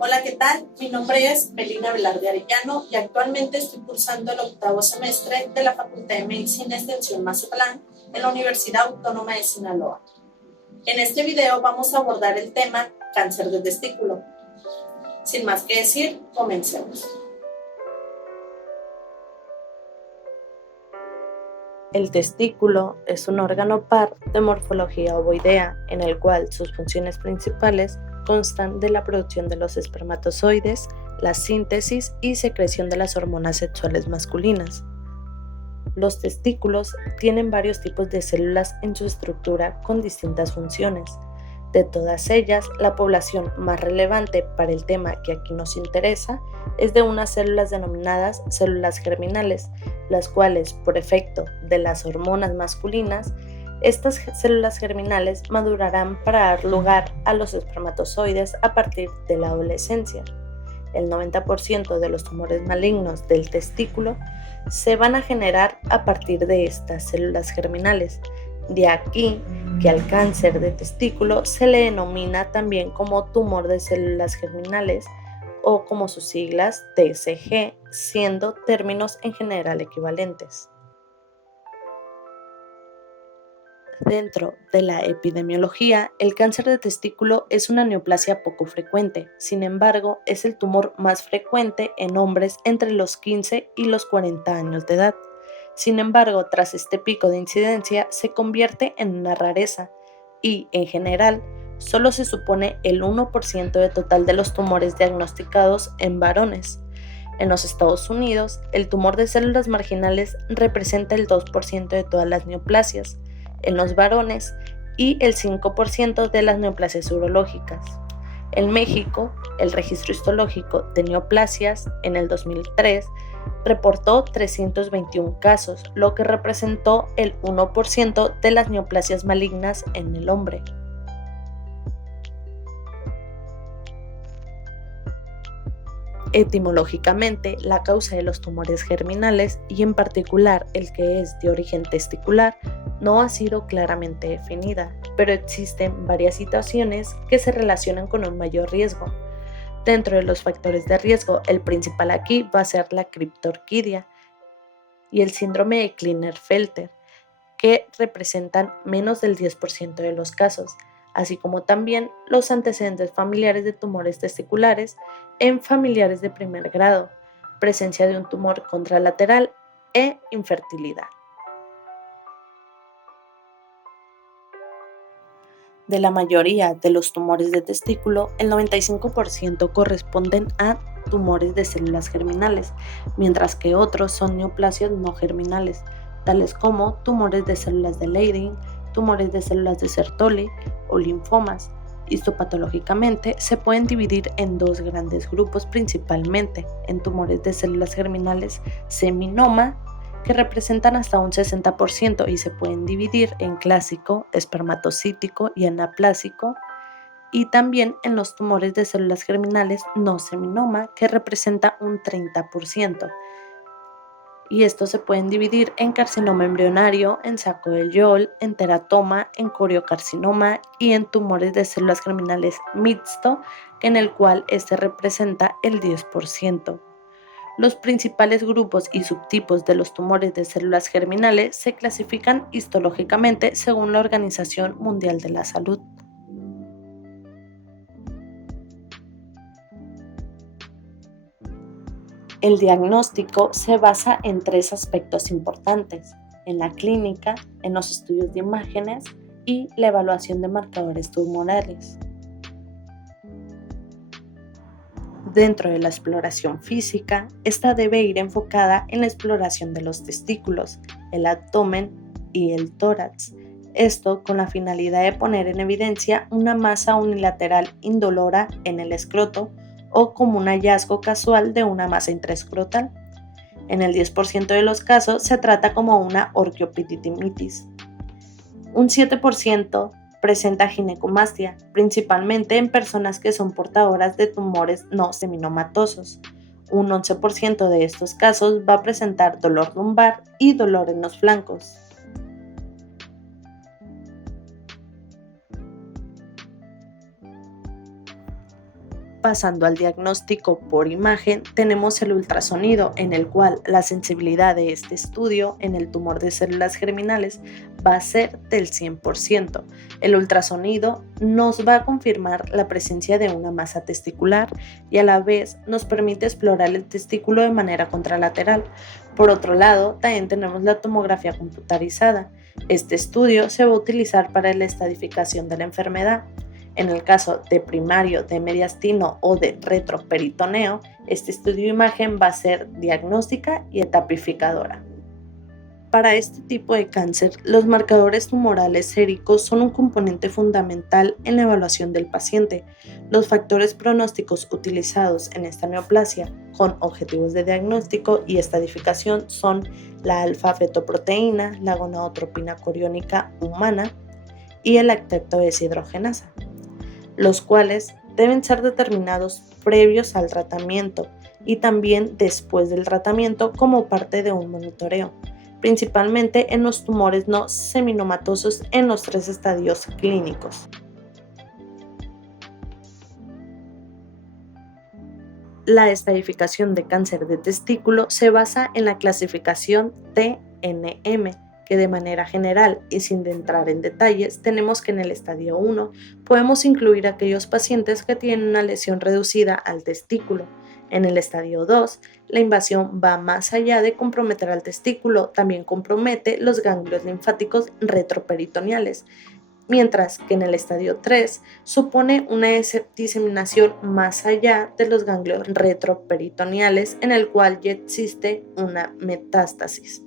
Hola, ¿qué tal? Mi nombre es Melina Velarde Arellano y actualmente estoy cursando el 8º semestre de la Facultad de Medicina Extensión Mazatlán en la Universidad Autónoma de Sinaloa. En este video vamos a abordar el tema cáncer de testículo. Sin más que decir, comencemos. El testículo es un órgano par de morfología ovoidea en el cual sus funciones principales constan de la producción de los espermatozoides, la síntesis y secreción de las hormonas sexuales masculinas. Los testículos tienen varios tipos de células en su estructura con distintas funciones. De todas ellas, la población más relevante para el tema que aquí nos interesa es de unas células denominadas células germinales, las cuales, por efecto de las hormonas masculinas, estas células germinales madurarán para dar lugar a los espermatozoides a partir de la adolescencia. El 90% de los tumores malignos del testículo se van a generar a partir de estas células germinales. De aquí que al cáncer de testículo se le denomina también como tumor de células germinales o como sus siglas TSG, siendo términos en general equivalentes. Dentro de la epidemiología, el cáncer de testículo es una neoplasia poco frecuente, sin embargo, es el tumor más frecuente en hombres entre los 15 y los 40 años de edad. Sin embargo, tras este pico de incidencia, se convierte en una rareza y, en general, solo se supone el 1% del total de los tumores diagnosticados en varones. En los Estados Unidos, el tumor de células marginales representa el 2% de todas las neoplasias en los varones y el 5% de las neoplasias urológicas. En México, el registro histológico de neoplasias en el 2003 reportó 321 casos, lo que representó el 1% de las neoplasias malignas en el hombre. Etimológicamente, la causa de los tumores germinales, y en particular el que es de origen testicular, no ha sido claramente definida, pero existen varias situaciones que se relacionan con un mayor riesgo. Dentro de los factores de riesgo, el principal aquí va a ser la criptorquidia y el síndrome de Klinefelter, que representan menos del 10% de los casos, así como también los antecedentes familiares de tumores testiculares en familiares de primer grado, presencia de un tumor contralateral e infertilidad. De la mayoría de los tumores de testículo, el 95% corresponden a tumores de células germinales, mientras que otros son neoplasias no germinales, tales como tumores de células de Leydig, tumores de células de Sertoli o linfomas. Histopatológicamente se pueden dividir en dos grandes grupos principalmente, en tumores de células germinales seminoma, que representan hasta un 60% y se pueden dividir en clásico, espermatocítico y anaplásico, y también en los tumores de células germinales no seminoma, que representa un 30%. Y estos se pueden dividir en carcinoma embrionario, en saco de Yol, en teratoma, en coriocarcinoma y en tumores de células germinales mixto, en el cual este representa el 10%. Los principales grupos y subtipos de los tumores de células germinales se clasifican histológicamente según la Organización Mundial de la Salud. El diagnóstico se basa en tres aspectos importantes: en la clínica, en los estudios de imágenes y la evaluación de marcadores tumorales. Dentro de la exploración física, esta debe ir enfocada en la exploración de los testículos, el abdomen y el tórax. Esto con la finalidad de poner en evidencia una masa unilateral indolora en el escroto o como un hallazgo casual de una masa intraescrotal. En el 10% de los casos se trata como una orquiopididimitis. Un 7% presenta ginecomastia, principalmente en personas que son portadoras de tumores no seminomatosos. Un 11% de estos casos va a presentar dolor lumbar y dolor en los flancos. Pasando al diagnóstico por imagen, tenemos el ultrasonido, en el cual la sensibilidad de este estudio en el tumor de células germinales va a ser del 100%. El ultrasonido nos va a confirmar la presencia de una masa testicular y a la vez nos permite explorar el testículo de manera contralateral. Por otro lado, también tenemos la tomografía computarizada. Este estudio se va a utilizar para la estadificación de la enfermedad. En el caso de primario, de mediastino o de retroperitoneo, este estudio de imagen va a ser diagnóstica y etapificadora. Para este tipo de cáncer, los marcadores tumorales séricos son un componente fundamental en la evaluación del paciente. Los factores pronósticos utilizados en esta neoplasia con objetivos de diagnóstico y estadificación son la alfa-fetoproteína, la gonadotropina coriónica humana y el lactato deshidrogenasa, los cuales deben ser determinados previos al tratamiento y también después del tratamiento como parte de un monitoreo, principalmente en los tumores no seminomatosos en los 3 estadios clínicos. La estadificación de cáncer de testículo se basa en la clasificación TNM, que de manera general y sin entrar en detalles, tenemos que en el estadio 1 podemos incluir a aquellos pacientes que tienen una lesión reducida al testículo. En el estadio 2, la invasión va más allá de comprometer al testículo, también compromete los ganglios linfáticos retroperitoneales, mientras que en el estadio 3 supone una diseminación más allá de los ganglios retroperitoneales, en el cual ya existe una metástasis.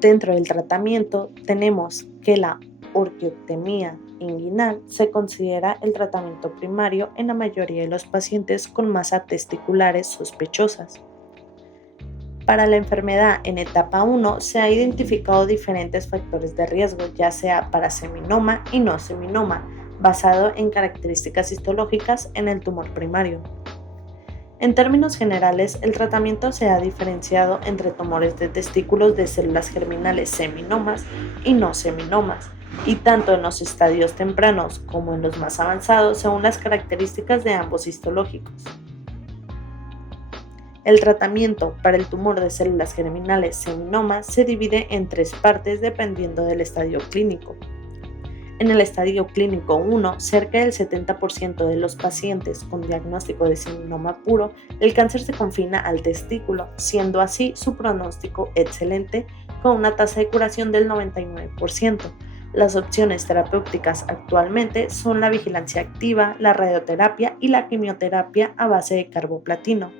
Dentro del tratamiento tenemos que la orquiectomía inguinal se considera el tratamiento primario en la mayoría de los pacientes con masas testiculares sospechosas. Para la enfermedad en etapa 1 se han identificado diferentes factores de riesgo, ya sea para seminoma y no seminoma, basado en características histológicas en el tumor primario. En términos generales, el tratamiento se ha diferenciado entre tumores de testículos de células germinales seminomas y no seminomas, y tanto en los estadios tempranos como en los más avanzados según las características de ambos histológicos. El tratamiento para el tumor de células germinales seminomas se divide en 3 partes dependiendo del estadio clínico. En el estadio clínico 1, cerca del 70% de los pacientes con diagnóstico de seminoma puro, el cáncer se confina al testículo, siendo así su pronóstico excelente con una tasa de curación del 99%. Las opciones terapéuticas actualmente son la vigilancia activa, la radioterapia y la quimioterapia a base de carboplatino.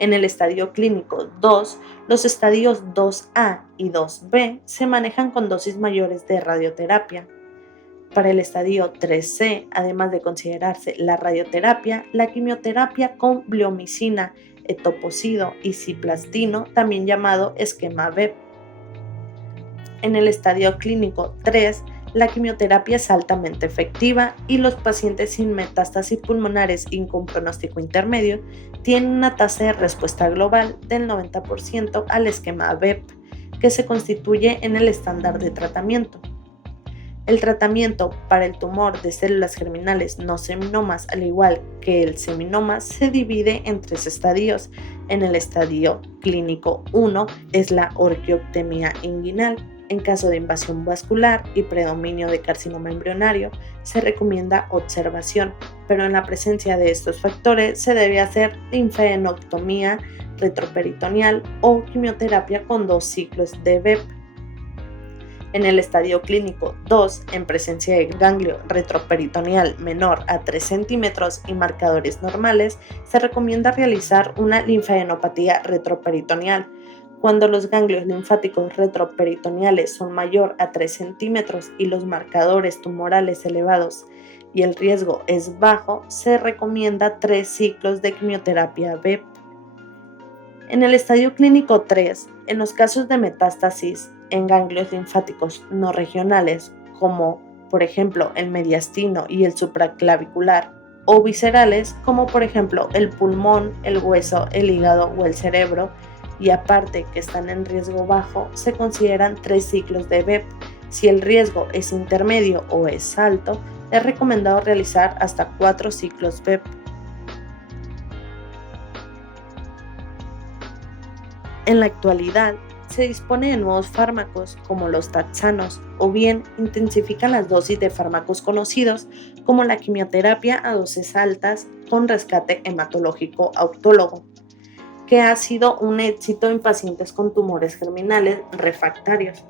En el estadio clínico 2, los estadios 2A y 2B se manejan con dosis mayores de radioterapia. Para el estadio 3C, además de considerarse la radioterapia, la quimioterapia con bleomicina, etoposide y ciplastino, también llamado esquema BEP. En el estadio clínico 3, la quimioterapia es altamente efectiva y los pacientes sin metástasis pulmonares y con pronóstico intermedio tienen una tasa de respuesta global del 90% al esquema BEP, que se constituye en el estándar de tratamiento. El tratamiento para el tumor de células germinales no seminomas, al igual que el seminoma, se divide en 3 estadios. En el estadio clínico 1 es la orquiectomía inguinal. En caso de invasión vascular y predominio de carcinoma embrionario, se recomienda observación, pero en la presencia de estos factores se debe hacer linfadenectomía retroperitoneal o quimioterapia con 2 ciclos de BEP. En el estadio clínico 2, en presencia de ganglio retroperitoneal menor a 3 centímetros y marcadores normales, se recomienda realizar una linfadenopatía retroperitoneal. Cuando los ganglios linfáticos retroperitoneales son mayor a 3 centímetros y los marcadores tumorales elevados y el riesgo es bajo, se recomienda 3 ciclos de quimioterapia BEP. En el estadio clínico 3, en los casos de metástasis en ganglios linfáticos no regionales, como por ejemplo el mediastino y el supraclavicular, o viscerales, como por ejemplo el pulmón, el hueso, el hígado o el cerebro, y aparte que están en riesgo bajo, se consideran 3 ciclos de BEP. Si el riesgo es intermedio o es alto, es recomendado realizar hasta 4 ciclos BEP. En la actualidad, se dispone de nuevos fármacos como los taxanos o bien intensifican las dosis de fármacos conocidos como la quimioterapia a dosis altas con rescate hematológico autólogo, que ha sido un éxito en pacientes con tumores germinales refractarios.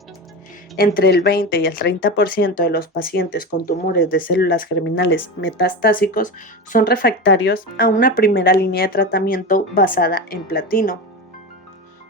Entre el 20 y el 30% de los pacientes con tumores de células germinales metastásicos son refractarios a una primera línea de tratamiento basada en platino.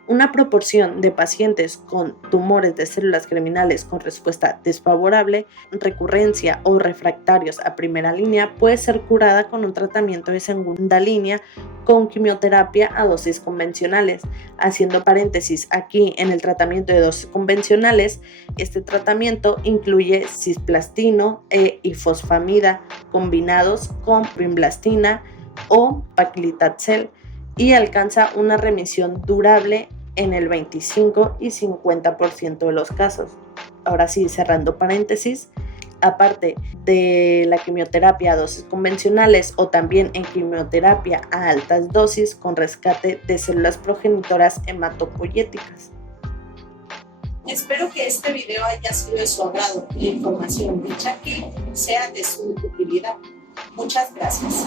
Una proporción de pacientes con tumores de células germinales con respuesta desfavorable, recurrencia o refractarios a primera línea puede ser curada con un tratamiento de segunda línea con quimioterapia a dosis convencionales. Haciendo paréntesis aquí en el tratamiento de dosis convencionales, este tratamiento incluye cisplastino e ifosfamida combinados con vinblastina o paclitaxel y alcanza una remisión durable en el 25 y 50% de los casos. Ahora sí, cerrando paréntesis, aparte de la quimioterapia a dosis convencionales o también en quimioterapia a altas dosis con rescate de células progenitoras hematopoyéticas. Espero que este video haya sido de su agrado y la información dicha aquí sea de su utilidad. Muchas gracias.